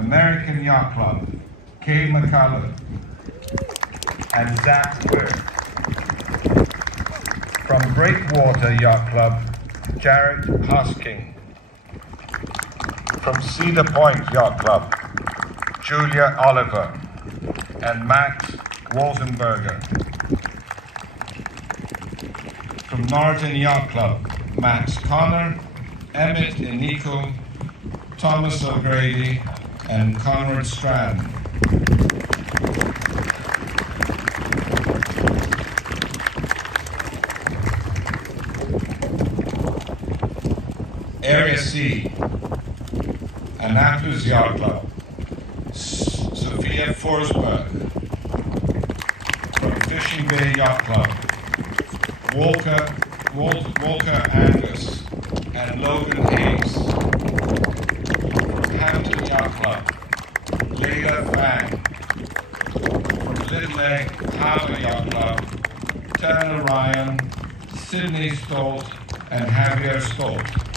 American Yacht Club, Kay McCullough and Zach Weir. From Breakwater Yacht Club, Jared Hosking. From Cedar Point Yacht Club, Julia Oliver and Max Walsenberger. From Norton Yacht Club, Max Connor, Emmett Iniko, Thomas O'Grady, and Conrad Strand. Area C, Annapolis Yacht Club, Sophia Forsberg. From Fishing Bay Yacht Club, Walker Angus and Logan Hayes. From Hampton Yacht Club, Leila Fang. From Little Egg Harbour Yacht Club, Turner Ryan, Sydney Stolt, and Javier Stolt.